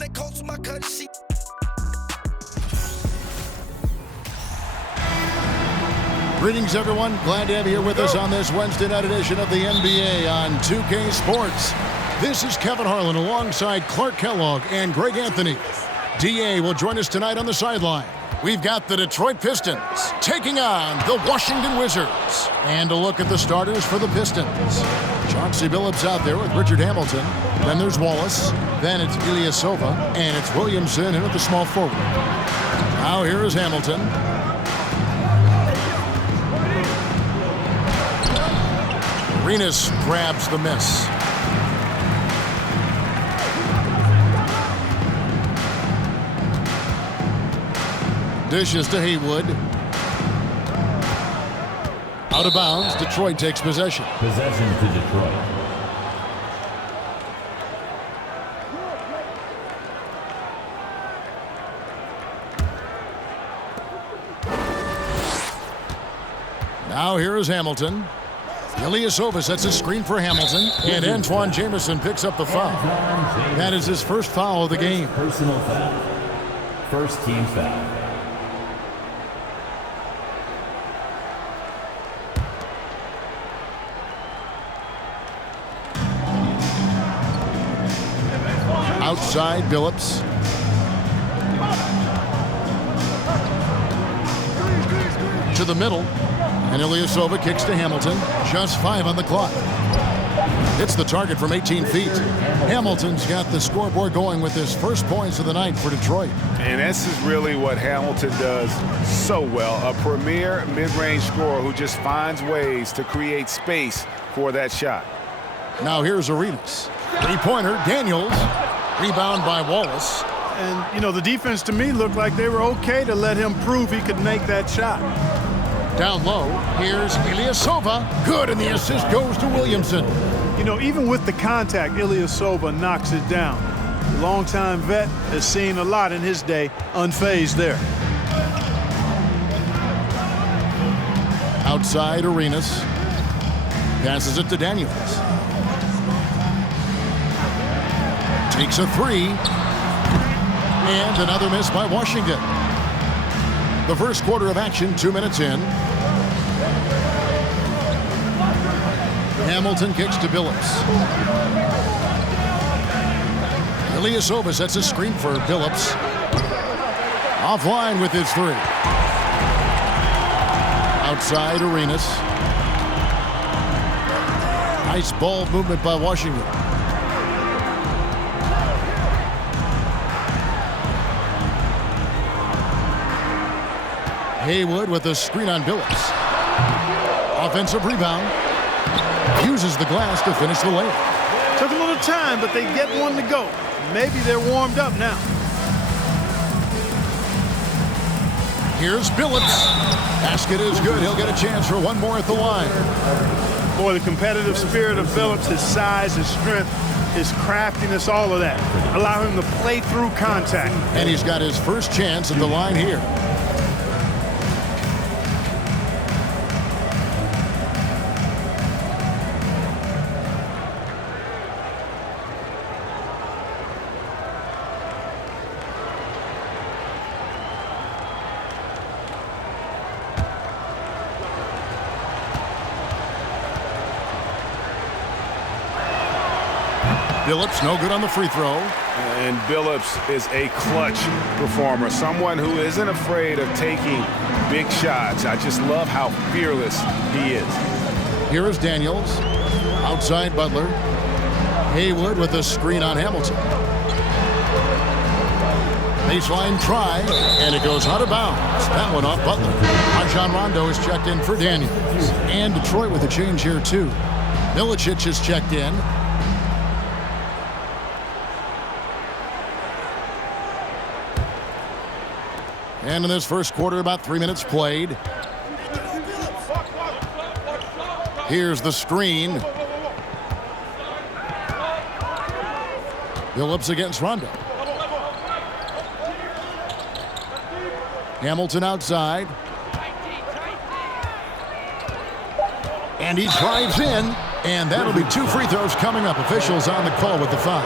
snake coats with my cut sheet. Greetings, everyone. Glad to have you here with us on this Wednesday night edition of the NBA on 2K Sports. This is Kevin Harlan alongside Clark Kellogg and Greg Anthony. DA will join us tonight on the sideline. We've got the Detroit Pistons taking on the Washington Wizards. And a look at the starters for the Pistons. Chauncey Billups out there with Richard Hamilton. Then there's Wallace. Then it's Ilyasova. And it's Williamson in at the small forward. Now here is Hamilton. Arenas grabs the miss. Dishes to Haywood. Out of bounds. Detroit takes possession. Possession to Detroit. Now here is Hamilton. Ilyasova sets a screen for Hamilton, and Antoine Jamison picks up the foul. That is his first foul of the game. Personal foul. First team foul. Outside, Billups. To the middle. And Ilyasova kicks to Hamilton. Just 5 on the clock. Hits the target from 18 feet. Hamilton's got the scoreboard going with his first points of the night for Detroit. And this is really what Hamilton does so well. A premier mid-range scorer who just finds ways to create space for that shot. Now here's Arenas. Three-pointer, Daniels. Rebound by Wallace. And, you know, the defense to me looked like they were okay to let him prove he could make that shot. Down low, here's Ilyasova. Good, and the assist goes to Williamson. You know, even with the contact, Ilyasova knocks it down. The longtime vet has seen a lot in his day, unfazed there. Outside, Arenas. Passes it to Daniels. Takes a three. And another miss by Washington. The first quarter of action, 2 minutes in. Hamilton kicks to Billups. Ilyasova sets a screen for Billups. Offline with his three. Outside, Arenas. Nice ball movement by Washington. Haywood with a screen on Billups. Offensive rebound. Uses the glass to finish the layup. Took a little time, but they get one to go. Maybe they're warmed up now. Here's Billups. Basket is good. He'll get a chance for one more at the line. Boy, the competitive spirit of Billups, his size, his strength, his craftiness, all of that. Allow him to play through contact. And he's got his first chance at the line here. Billups no good on the free throw. And Billups is a clutch performer, someone who isn't afraid of taking big shots. I just love how fearless he is. Here is Daniels. Outside, Butler. Haywood with a screen on Hamilton. Baseline try, and it goes out of bounds. That one off Butler. Rajon Rondo is checked in for Daniels. And Detroit with a change here, too. Milicic is checked in. And in this first quarter, about 3 minutes played. Here's the screen. Billups against Rondo. Hamilton outside. And he drives in. And that'll be 2 free throws coming up. Officials on the call with the foul.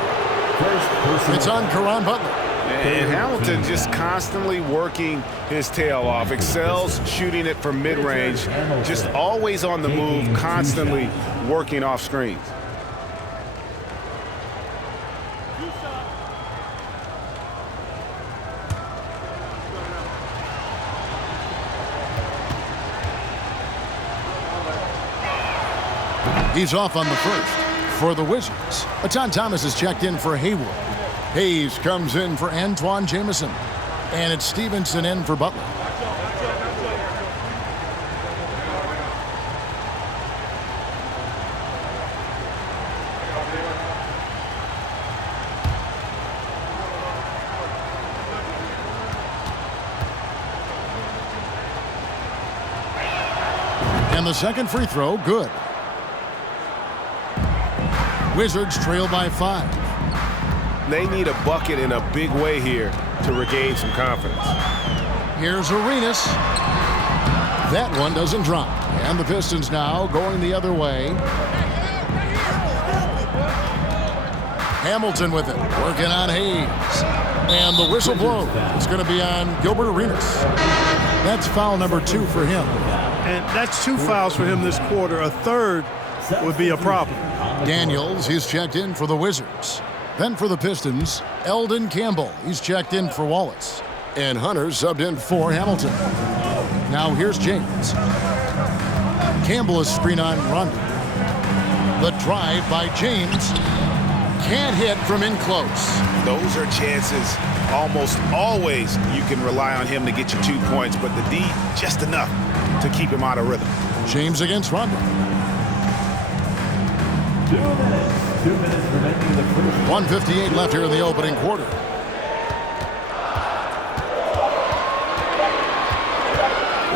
First personal It's on Caron Butler. And Hamilton just constantly working his tail off. Excels shooting it from mid-range. Just always on the move, constantly working off screens. He's off on the first for the Wizards. Aton Thomas is checked in for Haywood. Hayes comes in for Antoine Jamison. And it's Stevenson in for Butler. And the second free throw, good. Wizards trail by 5. They need a bucket in a big way here to regain some confidence. Here's Arenas. That one doesn't drop. And the Pistons now going the other way. Hamilton with it, working on Hayes. And the whistle blows. It's going to be on Gilbert Arenas. That's foul number 2 for him. And that's 2 fouls for him this quarter. A third would be a problem. Daniels, he's checked in for the Wizards. Then for the Pistons, Eldon Campbell. He's checked in for Wallace. And Hunter subbed in for Hamilton. Now here's James. Campbell is screen on Rondo. The drive by James. Can't hit from in close. Those are chances almost always you can rely on him to get you 2 points, but the D just enough to keep him out of rhythm. James against Rondo. 2 minutes. 2 minutes remaining the first. 1:58 left here in the opening quarter.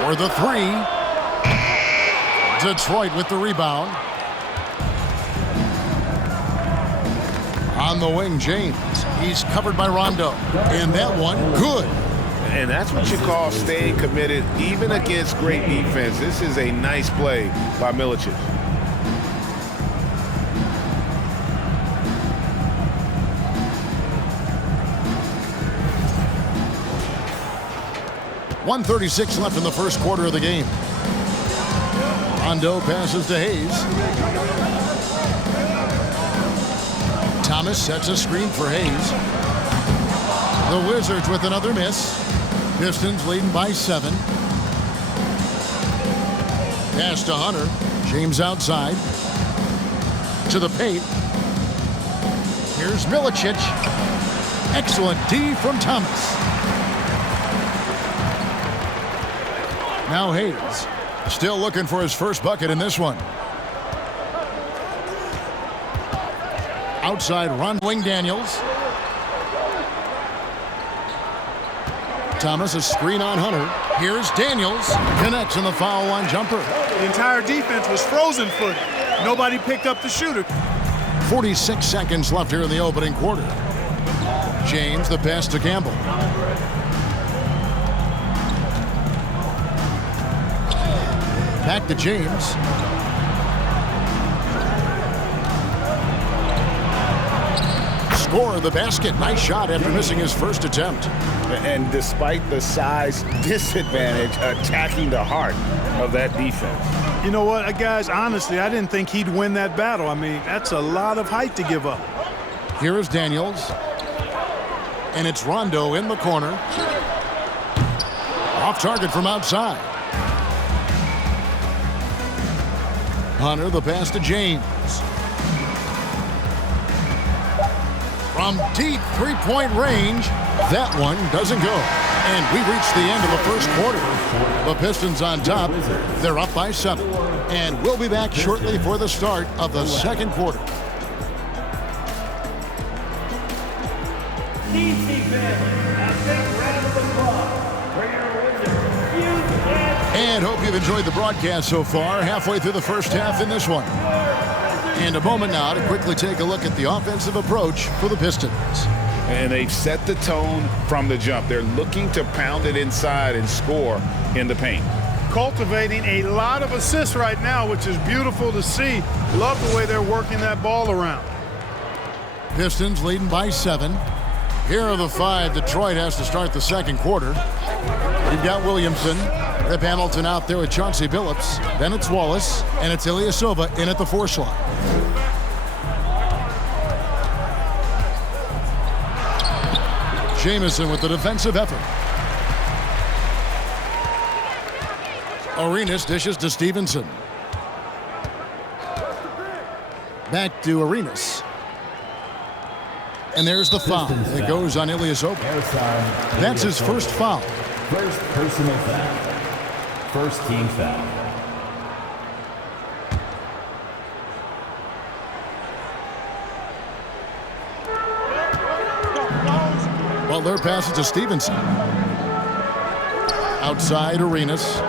For the 3. Detroit with the rebound. On the wing, James. He's covered by Rondo. And that one, good. And that's what you call staying committed, even against great defense. This is a nice play by Milicic. .136 left in the first quarter of the game. Rondo passes to Hayes. Thomas sets a screen for Hayes. The Wizards with another miss. Pistons leading by 7. Pass to Hunter. James outside. To the paint. Here's Milicic. Excellent D from Thomas. Now Hayes. Still looking for his first bucket in this one. Outside run, wing Daniels. Thomas, a screen on Hunter. Here's Daniels. Connects on the foul line jumper. The entire defense was frozen footed. Nobody picked up the shooter. 46 seconds left here in the opening quarter. James, the pass to Campbell. Back to James. Score of the basket. Nice shot after missing his first attempt. And despite the size disadvantage, attacking the heart of that defense. You know what, guys, honestly, I didn't think he'd win that battle. I mean, that's a lot of height to give up. Here is Daniels. And it's Rondo in the corner. Off target from outside. Hunter, the pass to James. From deep three-point range, that one doesn't go. And we reached the end of the first quarter. The Pistons on top. They're up by 7. And we'll be back shortly for the start of the second quarter. And hope you've enjoyed the broadcast so far. Halfway through the first half in this one. And a moment now to quickly take a look at the offensive approach for the Pistons. And they've set the tone from the jump. They're looking to pound it inside and score in the paint. Cultivating a lot of assists right now, which is beautiful to see. Love the way they're working that ball around. Pistons leading by 7. Here are the 5 Detroit has to start the second quarter. You've got Williamson, Rip Hamilton out there with Chauncey Billups. Then it's Wallace, and it's Ilyasova in at the 4 slot. Jamison with the defensive effort. Arenas dishes to Stevenson. Back to Arenas. And there's the foul. It goes on Ilyasova. That's his first foul. First personal foul. First team foul. Butler passes to Stevenson. Outside Arenas.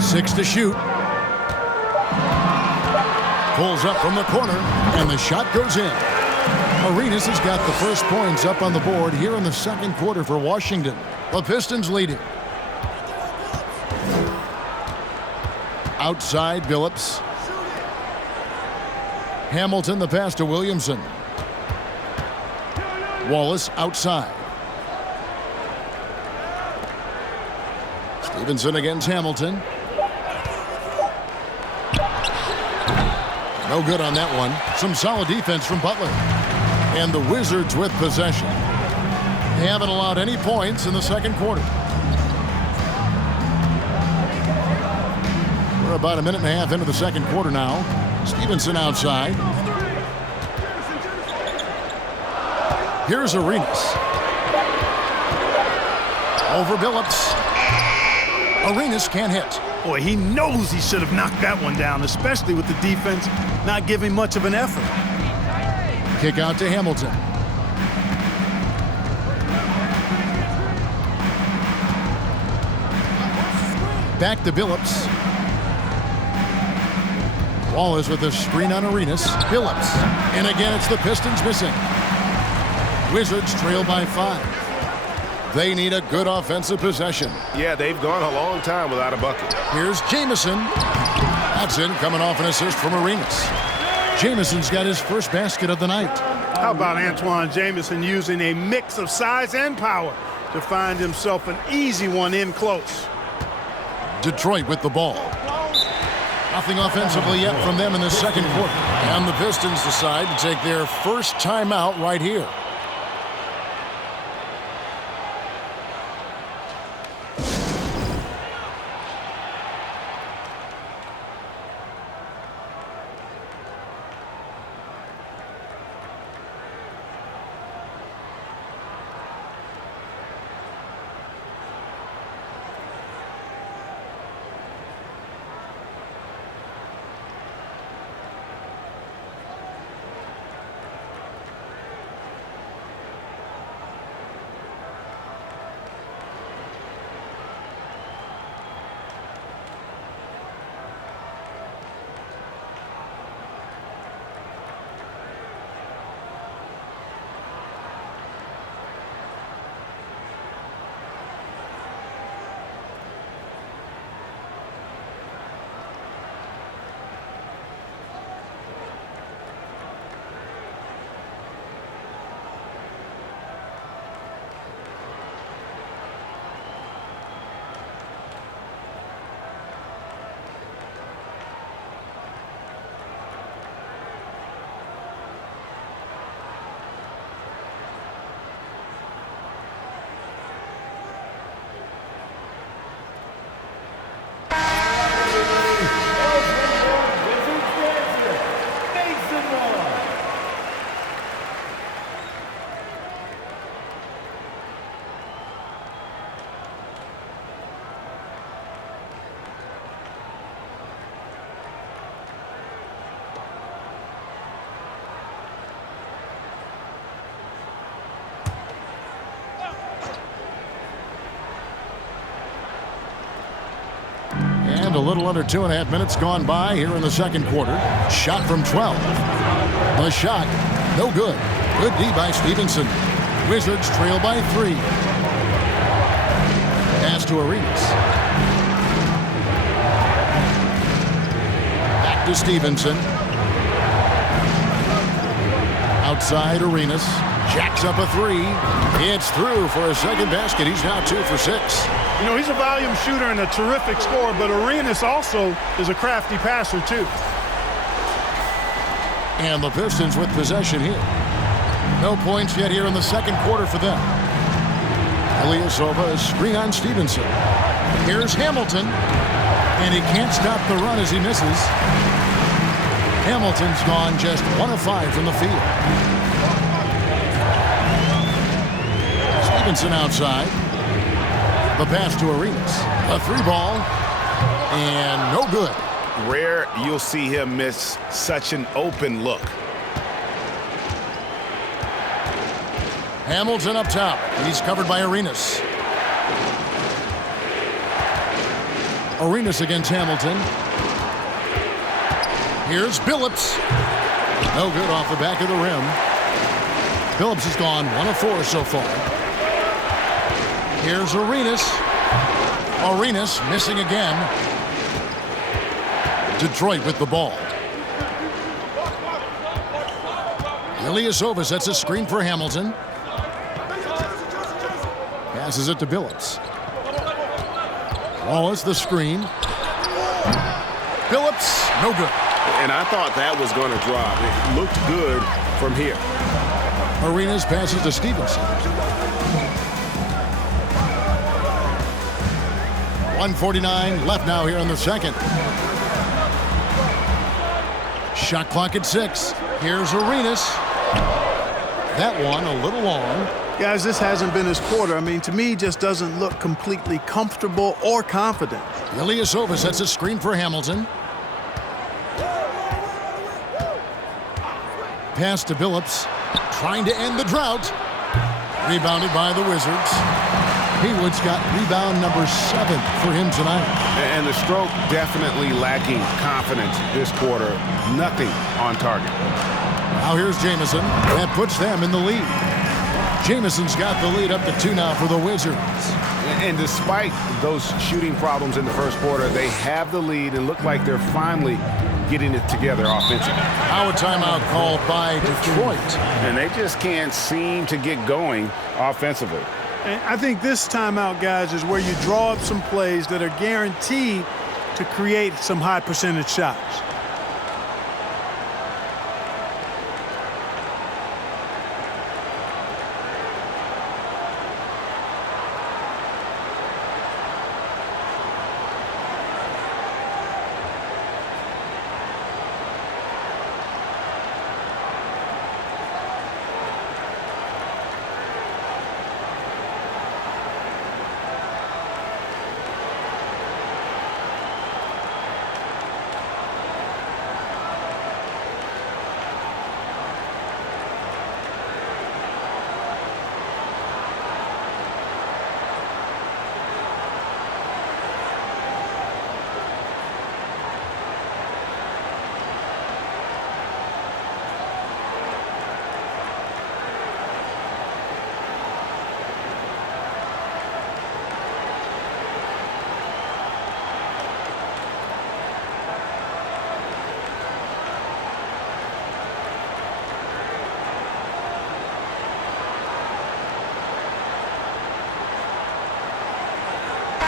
6 to shoot. Pulls up from the corner, and the shot goes in. Arenas has got the first points up on the board here in the second quarter for Washington. The Pistons leading. Outside Billups. Hamilton the pass to Williamson. Wallace outside. Stevenson against Hamilton. No good on that one. Some solid defense from Butler. And the Wizards with possession. They haven't allowed any points in the second quarter. We're about a minute and a half into the second quarter now. Stevenson outside. Here's Arenas. Over Billups. Arenas can't hit. Boy, he knows he should have knocked that one down, especially with the defense not giving much of an effort. Kick out to Hamilton. Back to Billups. Wallace with a screen on Arenas. Billups. And again, it's the Pistons missing. Wizards trail by 5. They need a good offensive possession. Yeah, they've gone a long time without a bucket. Here's Jamison. That's in, coming off an assist from Arenas. Jamison's got his first basket of the night. How about Antoine Jamison using a mix of size and power to find himself an easy one in close? Detroit with the ball. Nothing offensively yet from them in the second quarter. And the Pistons decide to take their first timeout right here. And a little under 2.5 minutes gone by here in the second quarter. Shot from 12. The shot, no good. Good D by Stevenson. Wizards trail by 3. Pass to Arenas. Back to Stevenson. Outside Arenas. Jacks up a three. It's through for a second basket. He's now 2 for 6. You know, he's a volume shooter and a terrific scorer, but Arenas also is a crafty passer, too. And the Pistons with possession here. No points yet here in the second quarter for them. Ilyasova, a screen on Stevenson. Here's Hamilton. And he can't stop the run as he misses. Hamilton's gone just 1 of 5 from the field. Stevenson outside. The pass to Arenas. A 3-ball. And no good. Rare you'll see him miss such an open look. Hamilton up top. He's covered by Arenas. Arenas against Hamilton. Here's Billups. No good off the back of the rim. Billups has gone 1 of 4 so far. Here's Arenas. Arenas missing again. Detroit with the ball. Ilyasova sets a screen for Hamilton. Passes it to Billups. Wallace the screen. Billups, no good. And I thought that was going to drop. It looked good from here. Arenas passes to Stevenson. 1:49 left now here in the second. Shot clock at 6. Here's Arenas. That one a little long. Guys, this hasn't been his quarter. I mean, to me, just doesn't look completely comfortable or confident. Ilyasova sets a screen for Hamilton. Pass to Billups. Trying to end the drought. Rebounded by the Wizards. Haywood's got rebound number 7 for him tonight. And the stroke definitely lacking confidence this quarter. Nothing on target. Now here's Jamison. That puts them in the lead. Jamison's got the lead up to 2 now for the Wizards. And despite those shooting problems in the first quarter, they have the lead and look like they're finally getting it together offensively. Now a timeout called by Detroit. And they just can't seem to get going offensively. And I think this timeout, guys, is where you draw up some plays that are guaranteed to create some high percentage shots.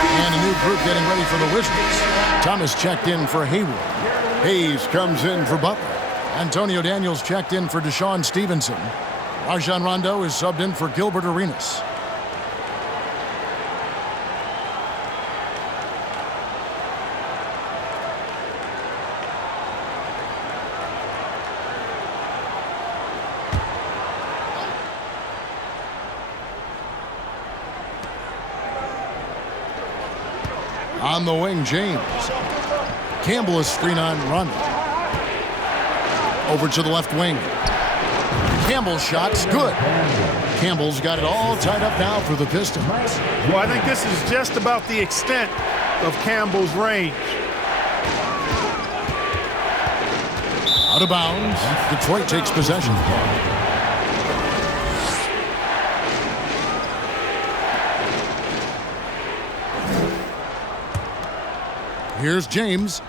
And a new group getting ready for the Wizards. Thomas checked in for Haywood. Hayes comes in for Butler. Antonio Daniels checked in for Deshaun Stevenson. Rajon Rondo is subbed in for Gilbert Arenas. On the wing, James. Campbell is screen on Rondo. Over to the left wing. Campbell's shot's good. Campbell's got it all tied up now for the Pistons. Well, I think this is just about the extent of Campbell's range. Out of bounds. Detroit takes possession. Here's James.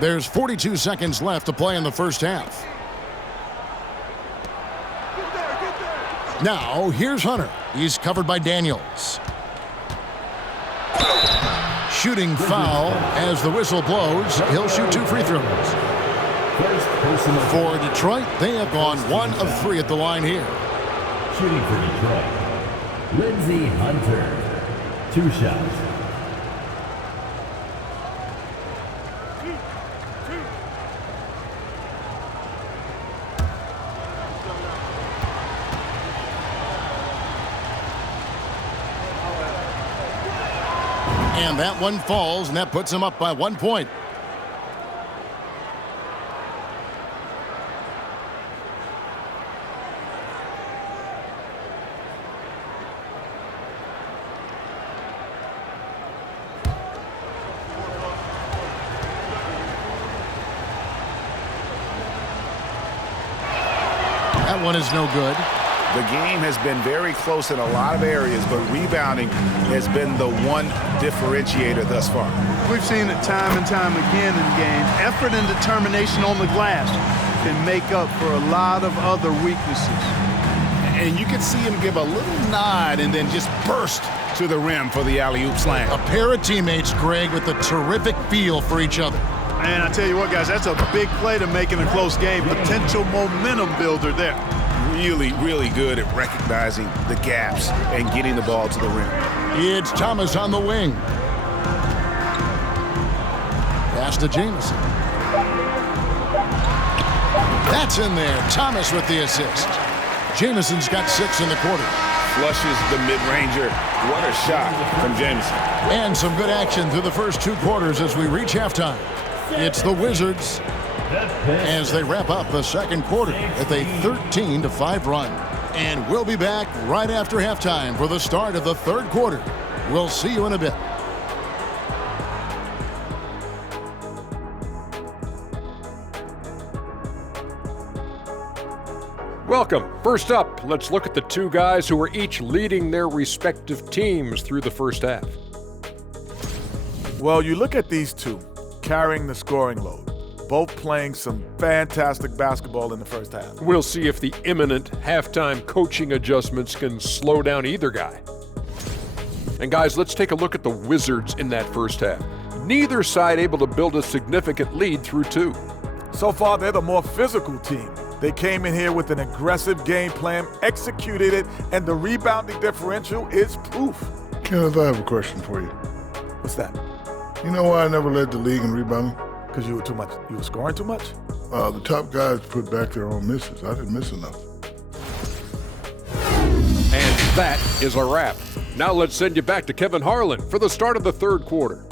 There's 42 seconds left to play in the first half. Now, here's Hunter. He's covered by Daniels. Shooting foul as the whistle blows. He'll shoot 2 free throws. For Detroit, they have gone 1 of 3 at the line here. Shooting for Detroit, Lindsey Hunter. 2 shots. And that one falls, and that puts him up by 1 point. That one is no good. The game has been very close in a lot of areas, but rebounding has been the one differentiator thus far. We've seen it time and time again in games. Effort and determination on the glass can make up for a lot of other weaknesses. And you can see him give a little nod and then just burst to the rim for the alley-oop slam. A pair of teammates, Greg, with a terrific feel for each other. And I tell you what, guys, that's a big play to make in a close game. Potential momentum builder there. Really, really good at recognizing the gaps and getting the ball to the rim. It's Thomas on the wing. Pass to Jamison. That's in there. Thomas with the assist. Jamison's got 6 in the quarter. Flushes the mid-ranger. What a shot from Jamison. And some good action through the first 2 quarters as we reach halftime. It's the Wizards as they wrap up the second quarter with a 13-5 run. And we'll be back right after halftime for the start of the third quarter. We'll see you in a bit. Welcome. First up, let's look at the 2 guys who are each leading their respective teams through the first half. Well, you look at these 2 carrying the scoring load, both playing some fantastic basketball in the first half. We'll see if the imminent halftime coaching adjustments can slow down either guy. And guys, let's take a look at the Wizards in that first half. Neither side able to build a significant lead through 2. So far, they're the more physical team. They came in here with an aggressive game plan, executed it, and the rebounding differential is proof. Kenneth, I have a question for you. What's that? You know why I never led the league in rebounding? Because you were scoring too much? The top guys put back their own misses. I didn't miss enough. And that is a wrap. Now let's send you back to Kevin Harlan for the start of the third quarter.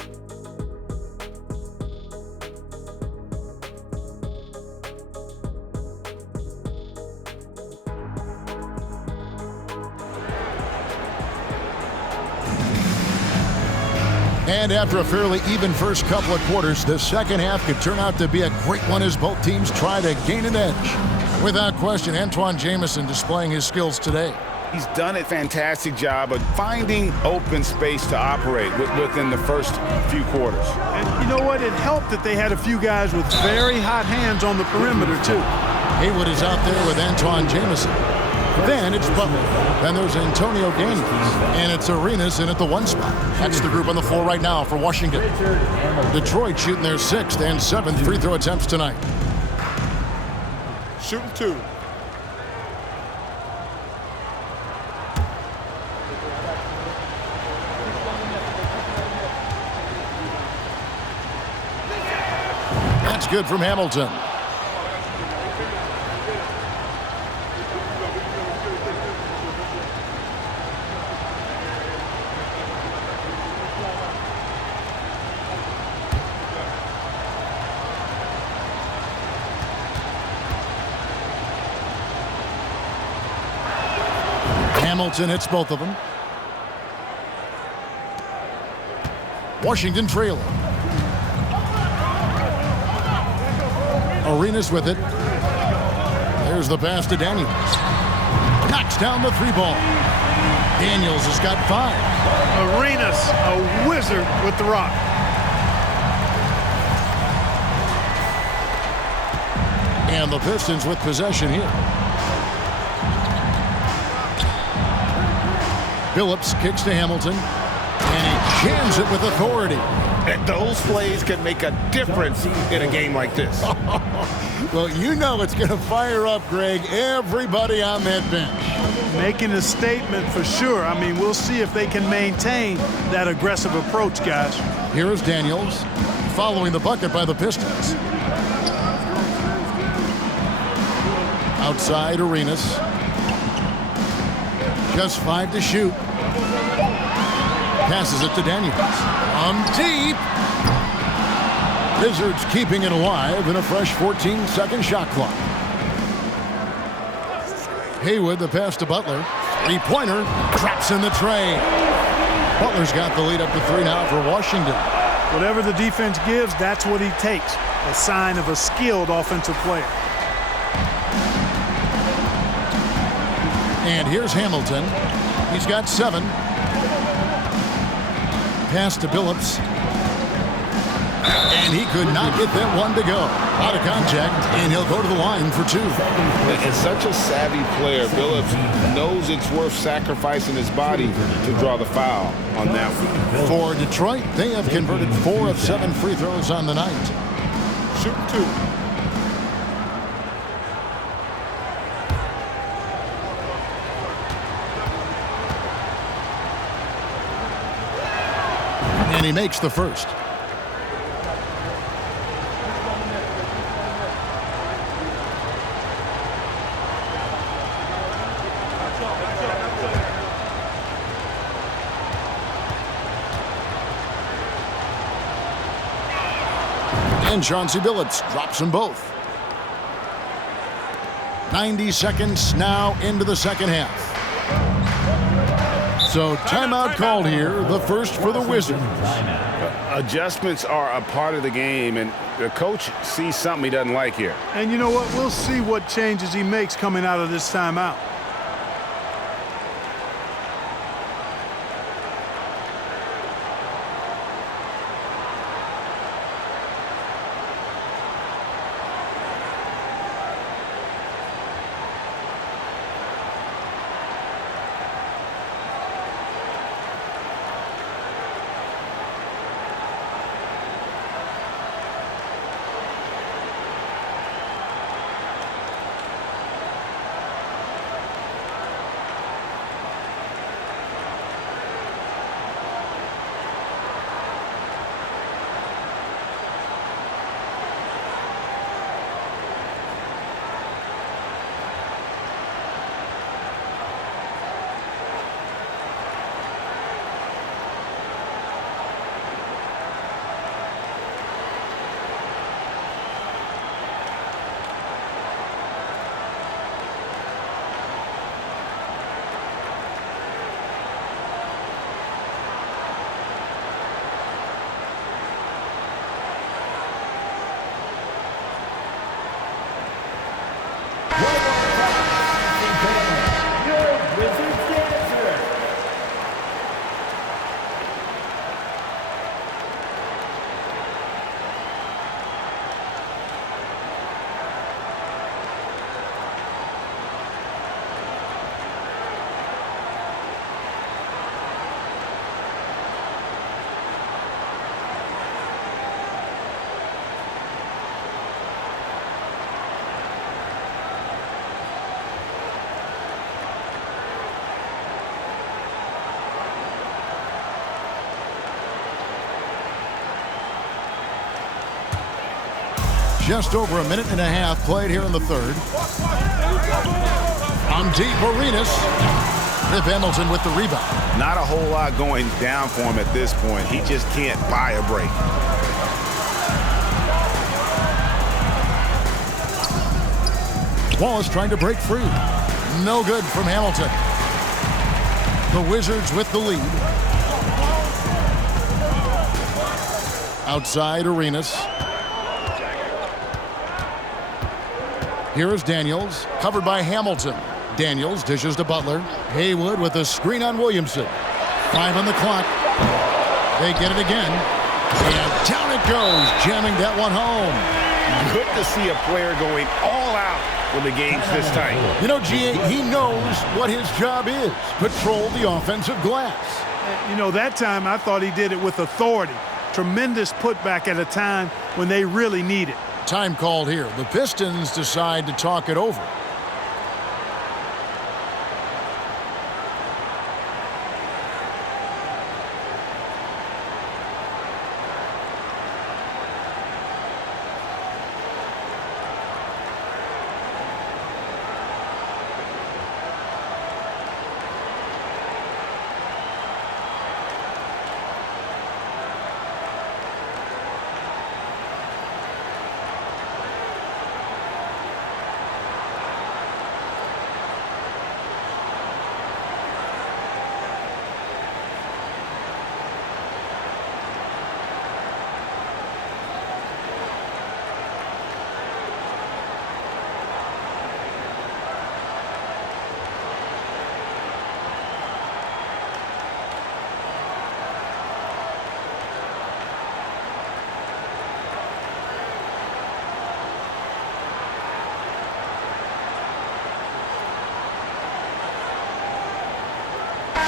And after a fairly even first couple of quarters, the second half could turn out to be a great one as both teams try to gain an edge. Without question, Antoine Jamison displaying his skills today. He's done a fantastic job of finding open space to operate within the first few quarters. And you know what? It helped that they had a few guys with very hot hands on the perimeter, too. Haywood is out there with Antoine Jamison. Then it's Butler. Then there's Antonio Gaines. And it's Arenas in at the 1 spot. That's the group on the floor right now for Washington. Detroit shooting their 6th and 7th free throw attempts tonight. Shooting 2. That's good from Hamilton. Hamilton hits both of them. Washington trailing. Arenas with it. There's the pass to Daniels. Knocks down the 3-ball. Daniels has got 5. Arenas, a wizard with the rock. And the Pistons with possession here. Billups kicks to Hamilton, and he jams it with authority. And those plays can make a difference in a game like this. Well, you know it's going to fire up, Greg, everybody on that bench. Making a statement for sure. I mean, we'll see if they can maintain that aggressive approach, guys. Here is Daniels, following the bucket by the Pistons. Outside, Arenas. Just 5 to shoot. Passes it to Daniels. Deep. Wizards keeping it alive in a fresh 14-second shot clock. Haywood, the pass to Butler. Three-pointer, traps in the tray. Butler's got the lead up to 3 now for Washington. Whatever the defense gives, that's what he takes. A sign of a skilled offensive player. And here's Hamilton. He's got 7. Pass to Billups. And he could not get that one to go. Out of contact, and he'll go to the line for 2. And such a savvy player, Billups knows it's worth sacrificing his body to draw the foul on that one. For Detroit, they have converted 4 of 7 free throws on the night. Shoot 2. And he makes the first. And Chauncey Billups drops them both. 90 seconds now into the second half. So timeout called here, the first for the Wizards. Adjustments are a part of the game, and the coach sees something he doesn't like here. And you know what? We'll see what changes he makes coming out of this timeout. Just over a minute and a half played here in the third. On deep, Arenas. Rip Hamilton with the rebound. Not a whole lot going down for him at this point. He just can't buy a break. Wallace trying to break free. No good from Hamilton. The Wizards with the lead. Outside, Arenas. Here is Daniels, covered by Hamilton. Daniels dishes to Butler. Haywood with a screen on Williamson. 5 on the clock. They get it again. And down it goes, jamming that one home. Good to see a player going all out when the game's this tight. You know, G.A., he knows what his job is. Patrol the offensive glass. You know, that time I thought he did it with authority. Tremendous putback at a time when they really need it. Time called here. The Pistons decide to talk it over.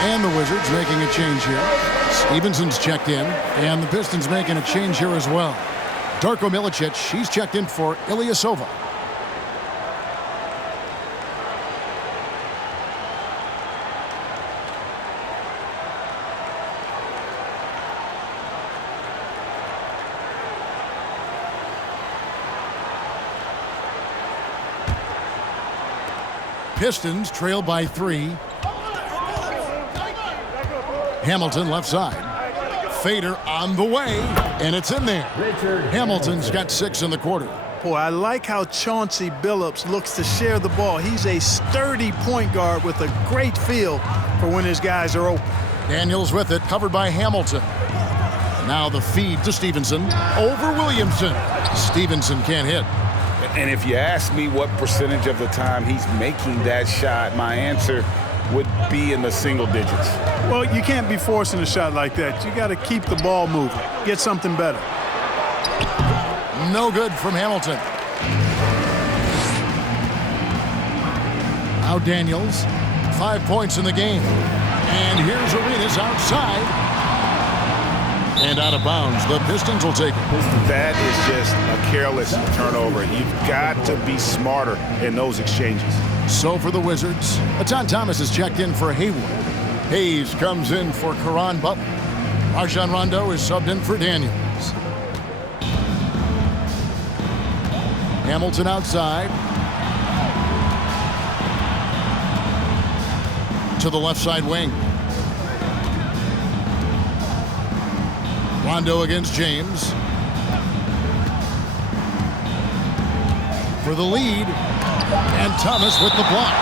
And the Wizards making a change here. Stevenson's checked in, and the Pistons making a change here as well. Darko Milicic, he's checked in for Ilyasova. Pistons trail by 3. Hamilton left side. Fader on the way, and it's in there. Hamilton's got 6 in the quarter. Boy, I like how Chauncey Billups looks to share the ball. He's a sturdy point guard with a great feel for when his guys are open. Daniels with it, covered by Hamilton. Now the feed to Stevenson. Over Williamson. Stevenson can't hit. And if you ask me what percentage of the time he's making that shot, my answer would be in the single digits. Well, you can't be forcing a shot like that. You got to keep the ball moving. Get something better. No good from Hamilton. Now Daniels. 5 points in the game. And here's Arenas outside. And out of bounds. The Pistons will take it. That is just a careless turnover. You've got to be smarter in those exchanges. So for the Wizards, Atan Thomas is checked in for Hayward. Hayes comes in for Caron Butler. Rajon Rondo is subbed in for Daniels. Hamilton outside. To the left side wing. Rondo against James. For the lead. And Thomas with the block.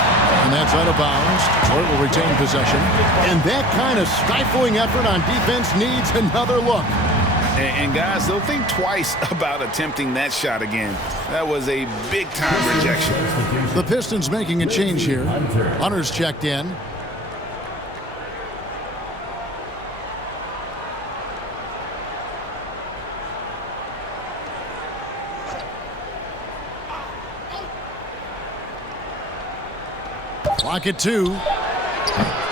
And that's out of bounds. Detroit will retain possession. And that kind of stifling effort on defense needs another look. And guys, they'll think twice about attempting that shot again. That was a big-time rejection. The Pistons making a change here. Hunter's checked in. Clock at 2.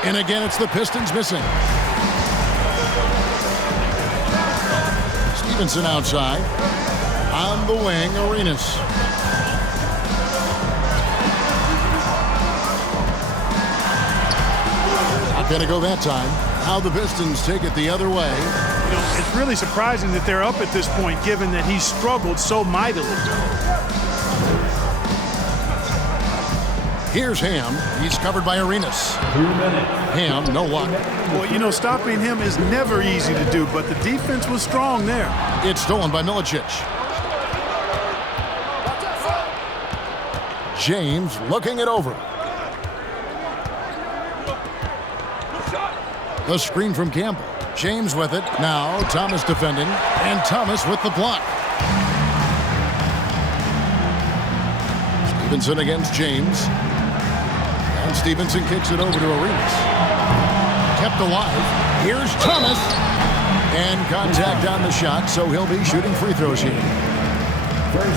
And again, it's the Pistons missing. Stevenson outside. On the wing, Arenas. Not going to go that time. Now the Pistons take it the other way. You know, it's really surprising that they're up at this point, given that he struggled so mightily. Here's Ham. He's covered by Arenas. Ham, no luck. Well, you know, stopping him is never easy to do, but the defense was strong there. It's stolen by Milicic. James looking it over. The screen from Campbell. James with it. Now Thomas defending. And Thomas with the block. Stevenson against James. And Stevenson kicks it over to Arenas. Kept alive. Here's Thomas. And contact on the shot, so he'll be shooting free throws here.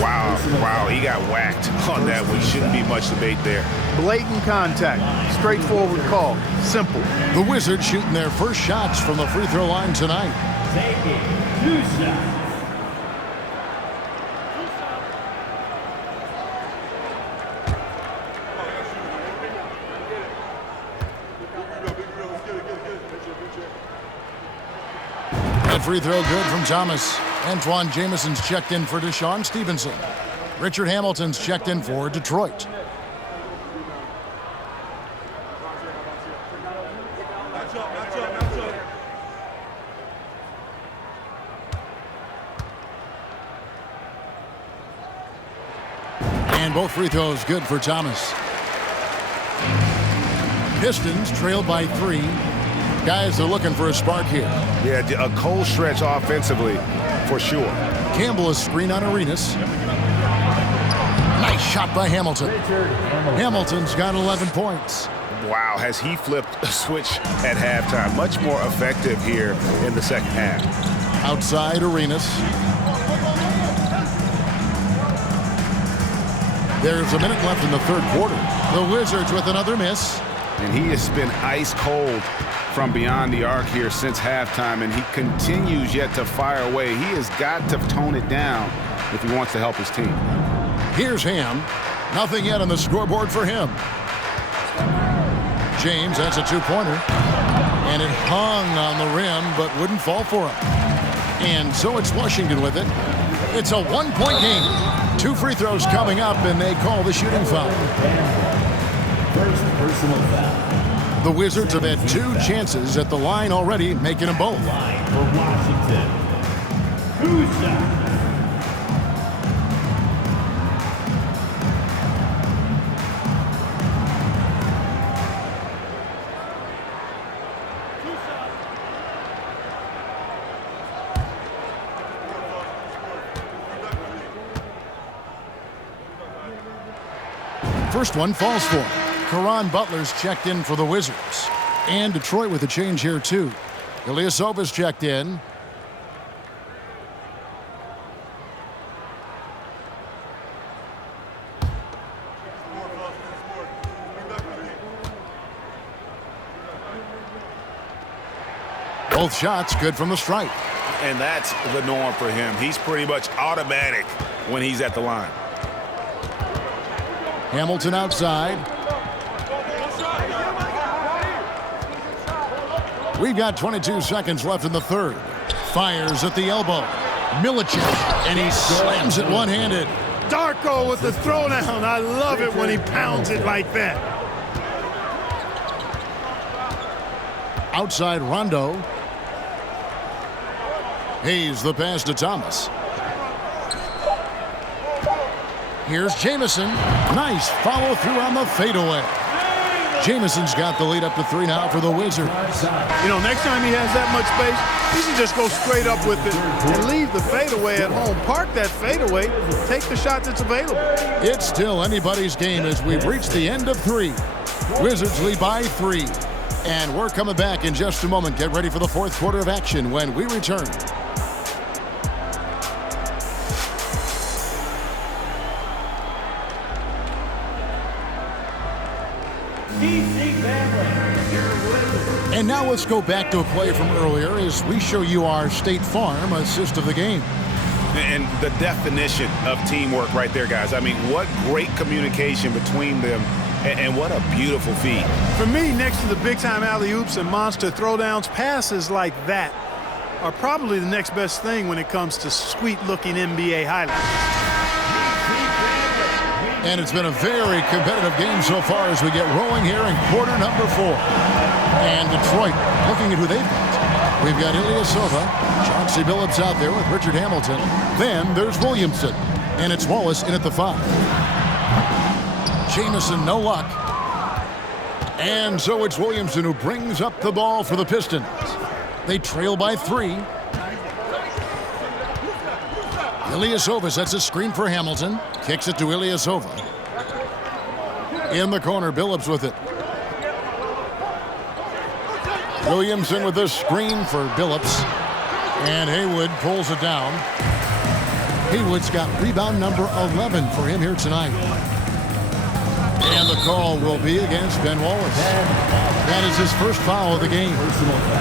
Wow, he got whacked on that one. Shouldn't be much debate there. Blatant contact. Straightforward call. Simple. The Wizards shooting their first shots from the free throw line tonight. Taking 2 shots. That free throw good from Thomas. Antoine Jameson's checked in for Deshaun Stevenson. Richard Hamilton's checked in for Detroit. And both free throws good for Thomas. Pistons trailed by 3. Guys are looking for a spark here. Yeah, a cold stretch offensively for sure. Campbell is screen on Arenas. Nice shot by Hamilton. Hamilton's got 11 points. Wow, has he flipped a switch at halftime? Much more effective here in the second half. Outside Arenas. There's a minute left in the third quarter. The Wizards with another miss. And he has been ice cold from beyond the arc here since halftime, and he continues yet to fire away. He has got to tone it down if he wants to help his team. Here's Ham. Nothing yet on the scoreboard for him. James, that's a 2-pointer. And it hung on the rim, but wouldn't fall for him. And so it's Washington with it. It's a 1-point game. 2 free throws coming up, and they call the shooting foul. First personal foul. The Wizards have had 2 chances at the line already, making them both. Line for Washington. 2 shots. First one falls for him. Caron Butler's checked in for the Wizards. And Detroit with a change here, too. Ilyasova's checked in. Both shots good from the stripe. And that's the norm for him. He's pretty much automatic when he's at the line. Hamilton outside. We've got 22 seconds left in the third. Fires at the elbow. Milicic, and he slams it one-handed. Darko with the throwdown. I love it when he pounds it like that. Outside Rondo. Hayes the pass to Thomas. Here's Jameson. Nice follow through on the fadeaway. Jameson's got the lead up to 3 now for the Wizards. You know, next time he has that much space, he should just go straight up with it and leave the fadeaway at home. Park that fadeaway, take the shot that's available. It's still anybody's game as we've reached the end of 3. Wizards lead by 3. And we're coming back in just a moment. Get ready for the fourth quarter of action when we return. And now let's go back to a play from earlier as we show you our State Farm assist of the game. And the definition of teamwork right there, guys. I mean, what great communication between them, and what a beautiful feed. For me, next to the big-time alley-oops and monster throwdowns, passes like that are probably the next best thing when it comes to sweet-looking NBA highlights. And it's been a very competitive game so far as we get rolling here in quarter number 4. And Detroit looking at who they've got. We've got Ilyasova, Chauncey Billups out there with Richard Hamilton. Then there's Williamson. And it's Wallace in at the 5. Jameson, no luck. And so it's Williamson who brings up the ball for the Pistons. They trail by 3. Ilyasova sets a screen for Hamilton. Kicks it to Ilyasova. In the corner, Billups with it. Williamson with the screen for Billups. And Haywood pulls it down. Haywood's got rebound number 11 for him here tonight. And the call will be against Ben Wallace. That is his first foul of the game.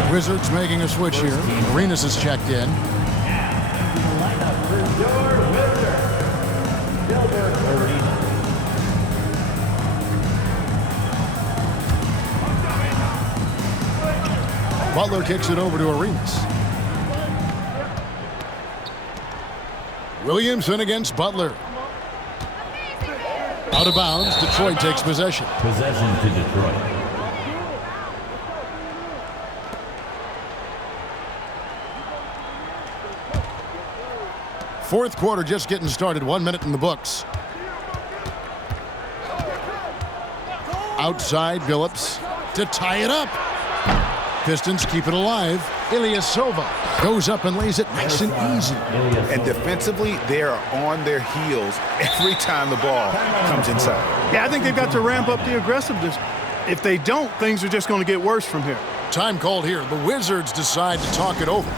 Wizards making a switch here. Arenas is checked in. Butler kicks it over to Arenas. Williamson against Butler. Out of bounds, Detroit takes possession. Possession to Detroit. Fourth quarter just getting started. 1 minute in the books. Outside, Billups to tie it up. Pistons keep it alive. Ilyasova goes up and lays it nice and easy. And defensively, they are on their heels every time the ball comes inside. Yeah, I think they've got to ramp up the aggressiveness. If they don't, things are just going to get worse from here. Time called here. The Wizards decide to talk it over.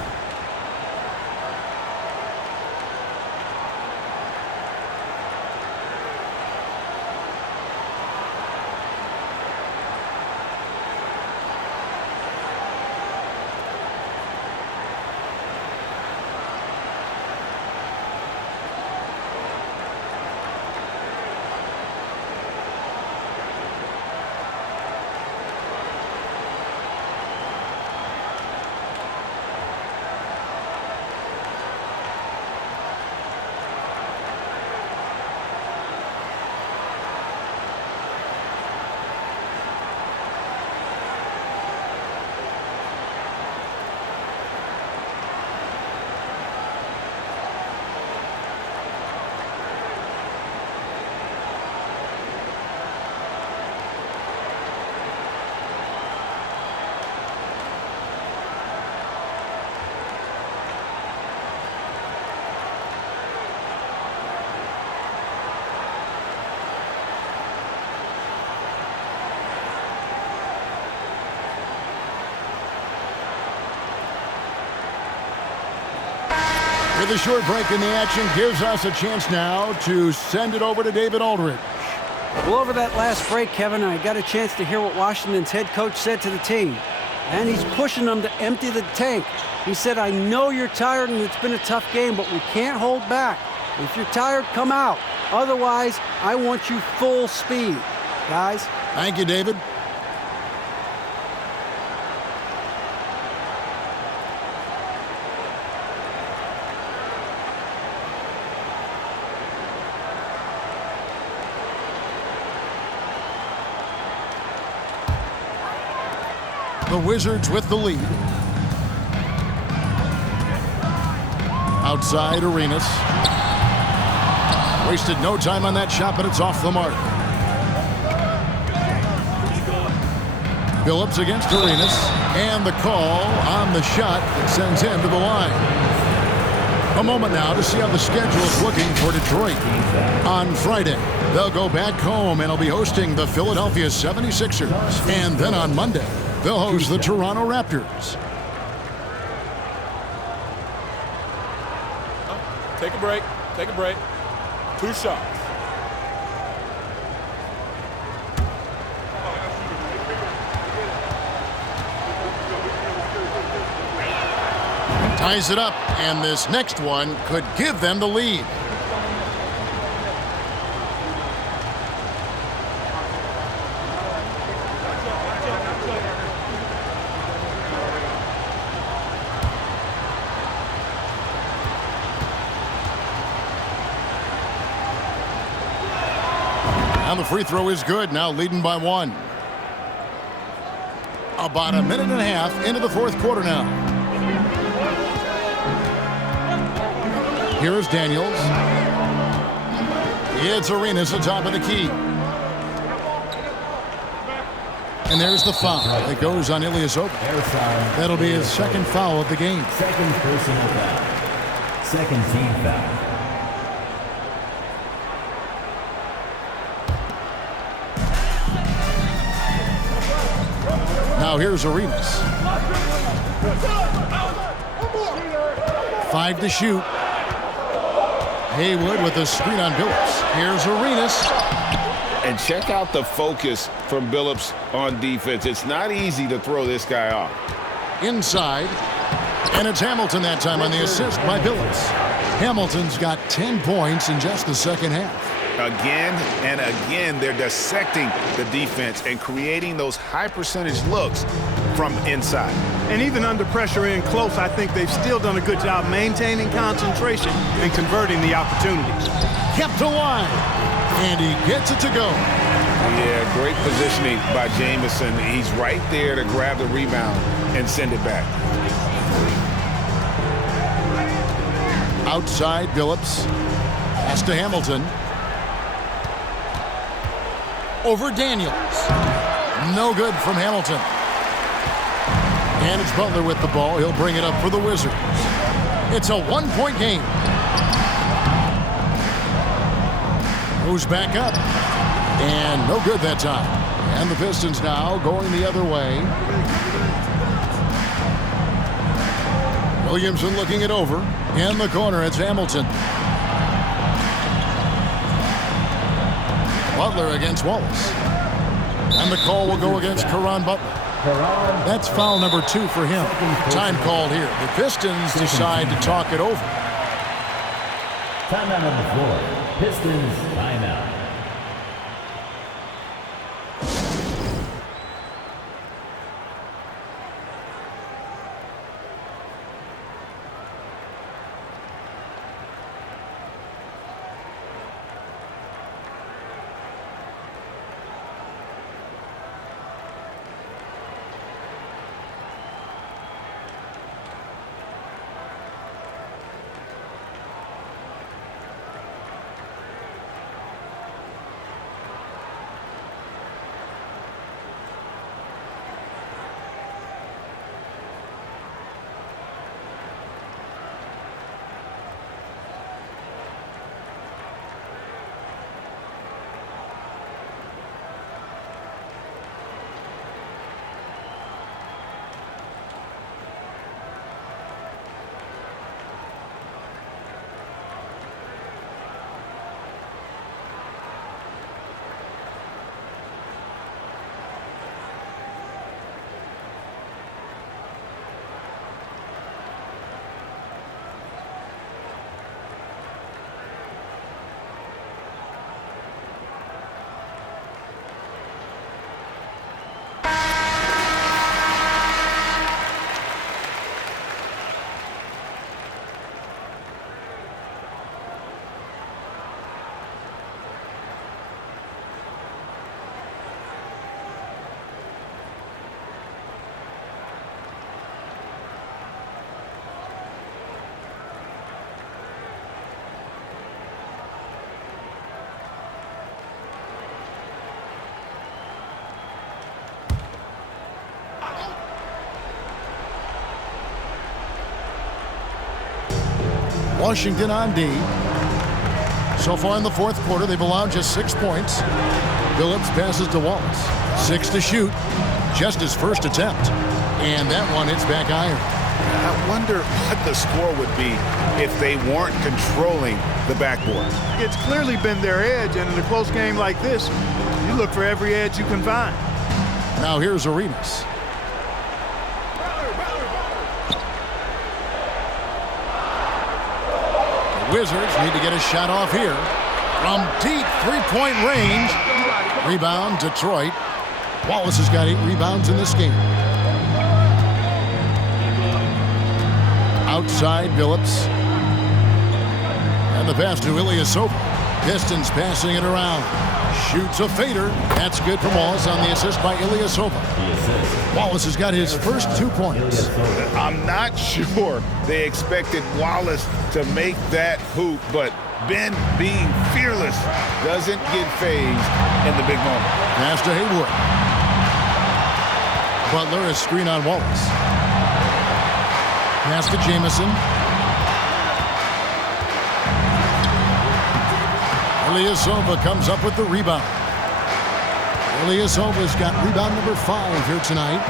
With a short break in the action, gives us a chance now to send it over to David Aldridge. Well, over that last break, Kevin, I got a chance to hear what Washington's head coach said to the team. And he's pushing them to empty the tank. He said, I know you're tired and it's been a tough game, but we can't hold back. If you're tired, come out. Otherwise, I want you full speed. Guys? Thank you, David. The Wizards with the lead. Outside, Arenas. Wasted no time on that shot, but it's off the mark. Billups against Arenas. And the call on the shot that sends him to the line. A moment now to see how the schedule is looking for Detroit. On Friday, they'll go back home and will be hosting the Philadelphia 76ers. And then on Monday, they'll host the Toronto Raptors. Take a break. Take a break. 2 shots. Ties it up, and this next one could give them the lead. And the free throw is good, now leading by 1. About a minute and a half into the fourth quarter now. Here is Daniels. It's Arenas atop of the key. And there's the foul. It goes on Ilyasova. That'll be his second foul of the game. Second personal foul. Second team foul. Now here's Arenas. 5 to shoot. Haywood with a screen on Billups. Here's Arenas. And check out the focus from Billups on defense. It's not easy to throw this guy off. Inside. And it's Hamilton that time on the assist by Billups. Hamilton's got 10 points in just the second half. Again and again, they're dissecting the defense and creating those high percentage looks from inside. And even under pressure in close, I think they've still done a good job maintaining concentration and converting the opportunities. Kept alive. And he gets it to go. Yeah, great positioning by Jamison. He's right there to grab the rebound and send it back. Outside, Billups. Pass to Hamilton. Over Daniels. No good from Hamilton. And it's Butler with the ball. He'll bring it up for the Wizards. It's a one-point game. Moves back up. And no good that time. And the Pistons now going the other way. Williamson looking it over. In the corner, it's Hamilton. Butler against Wallace. And the call will go against Caron Butler. That's foul number 2 for him. Time called here. The Pistons decide to talk it over. Timeout on the floor. Pistons timeout. Washington on D. So far in the fourth quarter, they've allowed just 6 points. Billups passes to Wallace. 6 to shoot. Just his first attempt. And that one hits back iron. I wonder what the score would be if they weren't controlling the backboard. It's clearly been their edge, and in a close game like this, you look for every edge you can find. Now here's Arenas. The Wizards need to get a shot off here. From deep three-point range. Rebound, Detroit. Wallace has got 8 rebounds in this game. Outside, Billups. And the pass to Ilyasova. Pistons passing it around. Shoots a fader. That's good from Wallace on the assist by Ilyasova. Wallace has got his first 2 points. I'm not sure they expected Wallace to make that hoop, but Ben, being fearless, doesn't get phased in the big moment. Pass to Haywood. Butler is screen on Wallace. Pass to Jamison. Ilyasova comes up with the rebound. Ilyasova's got rebound number 5 here tonight.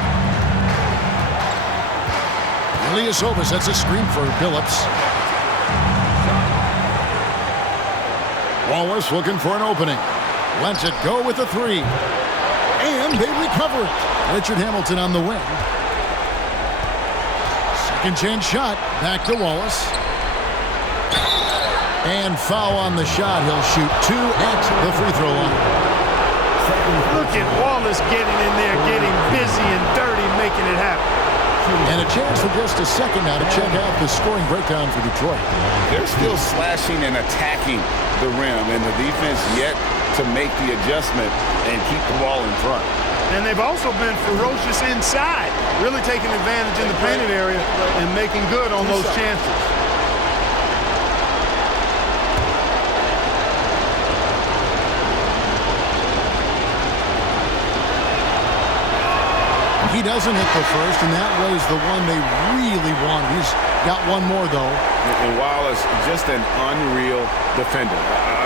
Ilyasova sets a screen for Billups. Wallace looking for an opening. Lets it go with a three. And they recover it. Richard Hamilton on the wing. Second chance shot. Back to Wallace. And foul on the shot. He'll shoot two at the free throw line. Look at Wallace getting in there, getting busy and dirty, making it happen. And a chance for just a second now to check out the scoring breakdown for Detroit. They're still slashing and attacking the rim, and the defense yet to make the adjustment and keep the ball in front. And they've also been ferocious inside, really taking advantage in the painted area and making good on those chances. He doesn't hit the first, and that was the one they really wanted. He's got one more, though. And Wallace, just an unreal defender.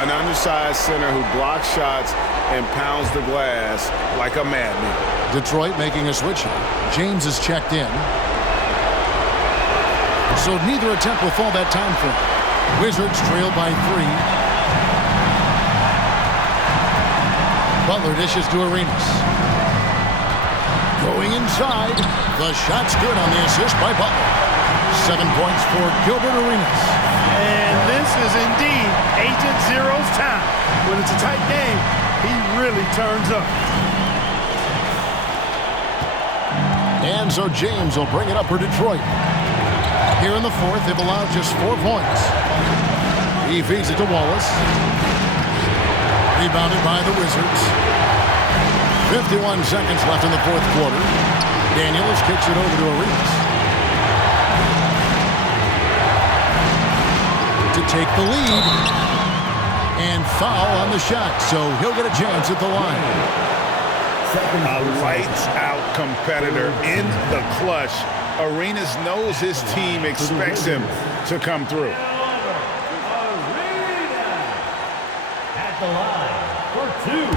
An undersized center who blocks shots and pounds the glass like a madman. Detroit making a switch here. James is checked in. So neither attempt will fall that time frame. Wizards trail by 3. Butler dishes to Arenas. Going inside. The shot's good on the assist by Butler. 7 points for Gilbert Arenas. And this is indeed Agent Zero's time. When it's a tight game, he really turns up. And so James will bring it up for Detroit. Here in the fourth, they've allowed just 4 points. He feeds it to Wallace. Rebounded by the Wizards. 51 seconds left in the fourth quarter. Daniels kicks it over to Arenas. To take the lead. And foul on the shot, so he'll get a chance at the line. A lights-out competitor in the clutch. Arenas knows his team expects him to come through. At the line for 2.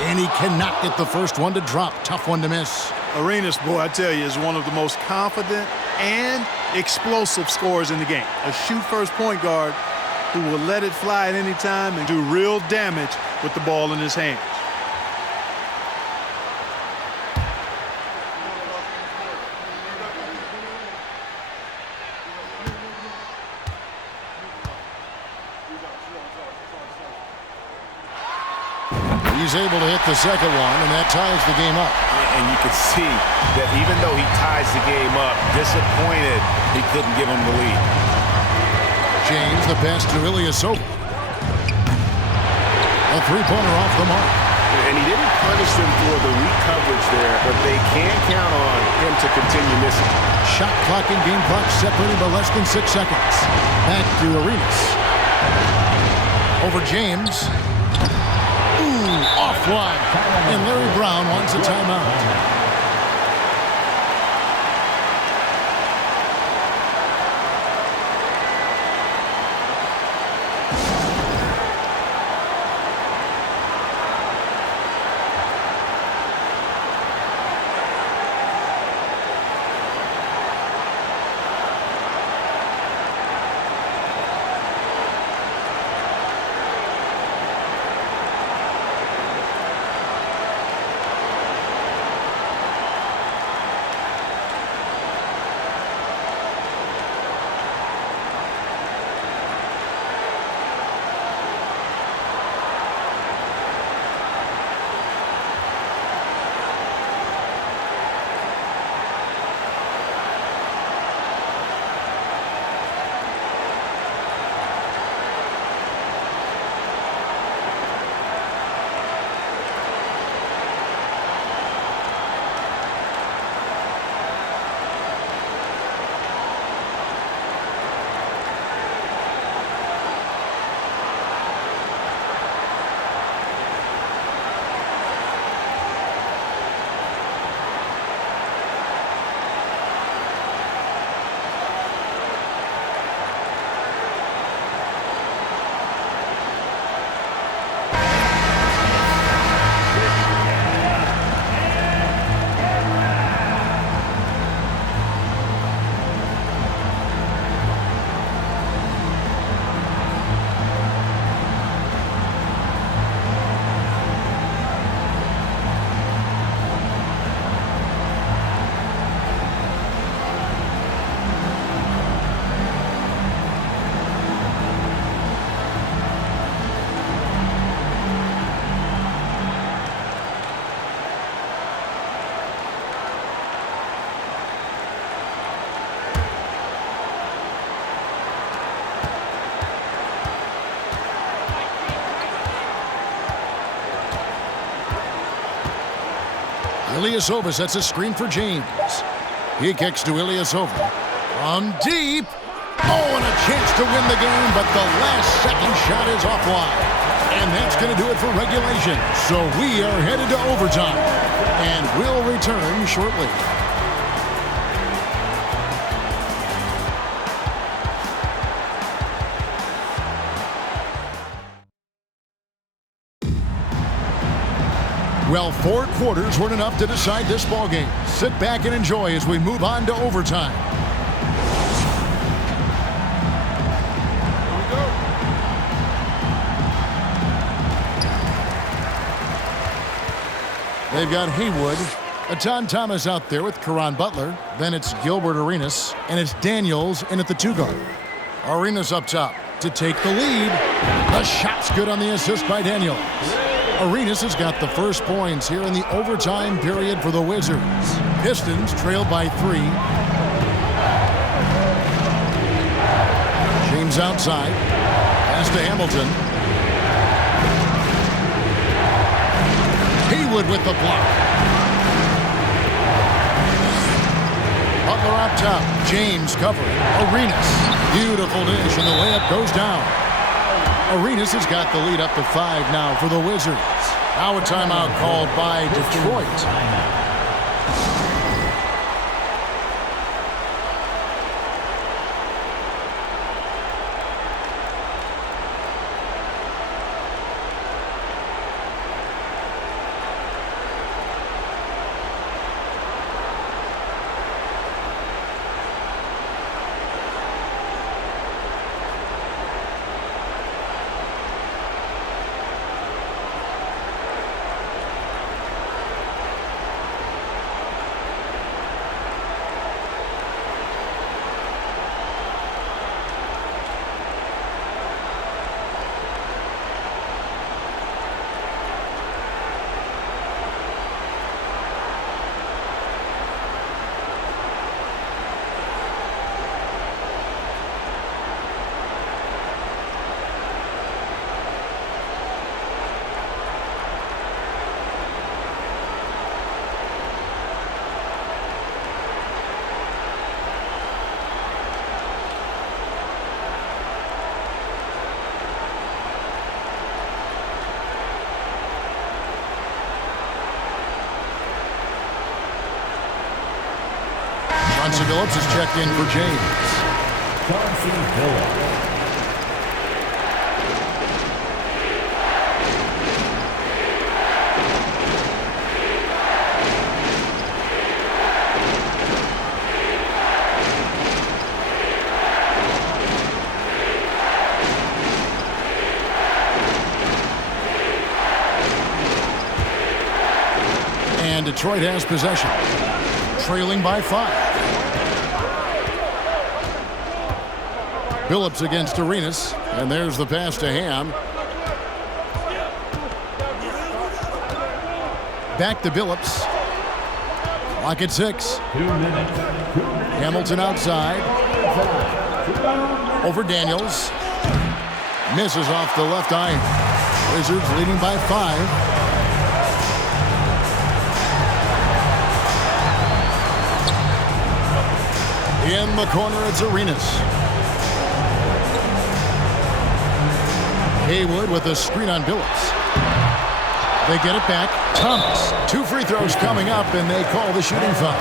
And he cannot get the first one to drop. Tough one to miss. Arenas, boy, I tell you, is one of the most confident and explosive scorers in the game. A shoot-first point guard who will let it fly at any time and do real damage with the ball in his hands. He's able to hit the second one, and that ties the game up. And you can see that even though he ties the game up, disappointed he couldn't give him the lead. James, the pass to Ilyasova. A three-pointer off the mark. And he didn't punish them for the weak coverage there, but they can count on him to continue missing. Shot clock and game clock separated by less than 6 seconds. Back to Arenas. Over James. Offline. And Larry Brown wants a timeout. Ilyasova sets a screen for James. He kicks to Ilyasova. From deep. Oh, and a chance to win the game, but the last second shot is offline. And that's going to do it for regulation. So we are headed to overtime. And we'll return shortly. Well, 4 quarters weren't enough to decide this ballgame. Sit back and enjoy as we move on to overtime. They've got Haywood, Atan Thomas out there with Caron Butler. Then it's Gilbert Arenas, and it's Daniels in at the 2 guard. Arenas up top to take the lead. The shot's good on the assist by Daniels. Arenas has got the first points here in the overtime period for the Wizards. Pistons trail by 3. James outside. Pass to Hamilton. Haywood with the block. Butler up top. James covering. Arenas. Beautiful dish, and the layup goes down. Arenas has got the lead up to 5 now for the Wizards. Now a timeout called by Detroit. Billups is checked in for James. Billups. And Detroit has possession, trailing by 5. Billups against Arenas, and there's the pass to Ham. Back to Billups. Clock at 6. Hamilton outside. Over Daniels. Misses off the left iron. Wizards leading by 5. In the corner, it's Arenas. Haywood with a screen on Billups. They get it back. Thomas. 2 free throws coming up, and they call the shooting foul.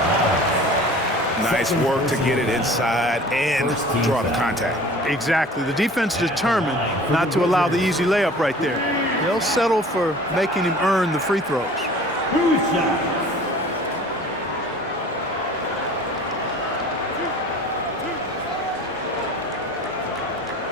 Nice work to get it inside and draw the contact. Exactly. The defense determined not to allow the easy layup right there. They'll settle for making him earn the free throws.